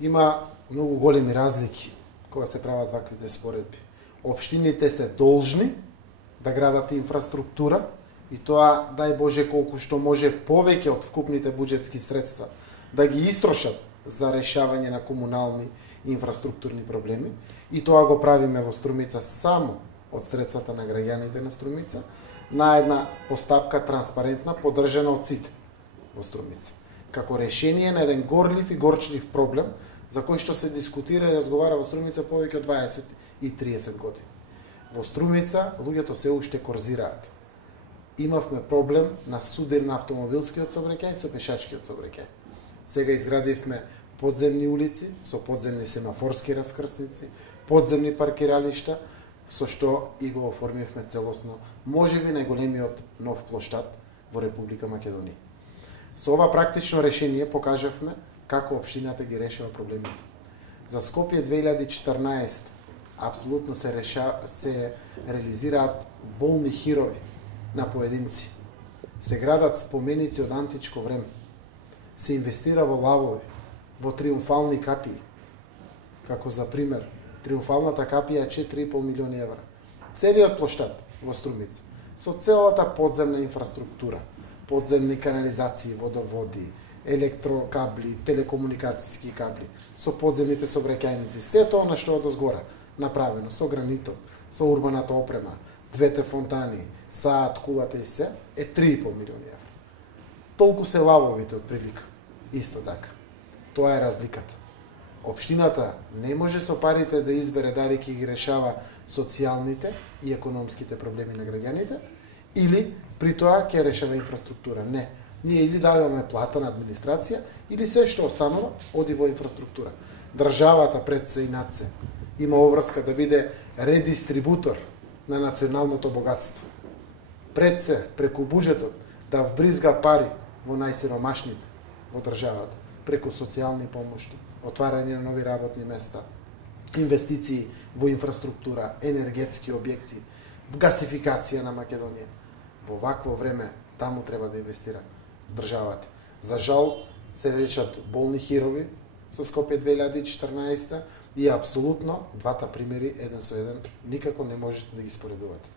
Има многу големи разлики кога се прават ваквите споредби. Општините се должни да градат инфраструктура и тоа, дај Боже, колку што може повеќе од вкупните буџетски средства да ги истрошат за решавање на комунални инфраструктурни проблеми, и тоа го правиме во Струмица само од средствата на граѓаните на Струмица, на една постапка транспарентна, поддржана од сите во Струмица, како решение на еден горлив и горчлив проблем за кој што се дискутира и разговара во Струмица повеќе од 20 и 30 години. Во Струмица луѓето се уште корзираат. Имавме проблем на судир на автомобилскиот сообраќај со пешачкиот сообраќај. Сега изградивме подземни улици со подземни семафорски раскрсници, подземни паркиралишта, со што и го оформивме целосно, можеби најголемиот нов плоштад во Република Македонија. Со ова практично решение покажавме како општината ги решава проблемите. За Скопје 2014 апсолутно се реализираат болни хирови на поединци. Се градат споменици од античко време. Се инвестира во лавови, во триумфални капии. Како за пример, триумфалната капија е 4,5 милиони евра. Целиот плоштад во Струмица, со целата подземна инфраструктура, подземни канализации, водоводи, електрокабли, телекомуникацијски кабли, со подземните сообраќајници, сето она што од озгора направено, со гранитот, со урбаната опрема, двете фонтани, саат, кулата и се, е 3,5 милиони евра. Толку се лавовите од прилика. Исто така. Тоа е разликата. Општината не може со парите да избере дали ќе ги решава социјалните и економските проблеми на граѓаните, или при тоа ќе решава инфраструктура. Не. Ние или даваме плата на администрација, или се што останува оди во инфраструктура. Државата пред се и над се има обврска да биде редистрибутор на националното богатство. Пред се, преку буџетот, да вбризга пари во најсиромашните во државата, преку социјални помоши, отварање на нови работни места, инвестиции во инфраструктура, енергетски објекти, гасификација на Македонија. Во вакво време таму треба да инвестира државата. За жал се речат болни хирови со Скопје 2014 и апсолутно двата примери еден со еден никако не можете да ги споредувате.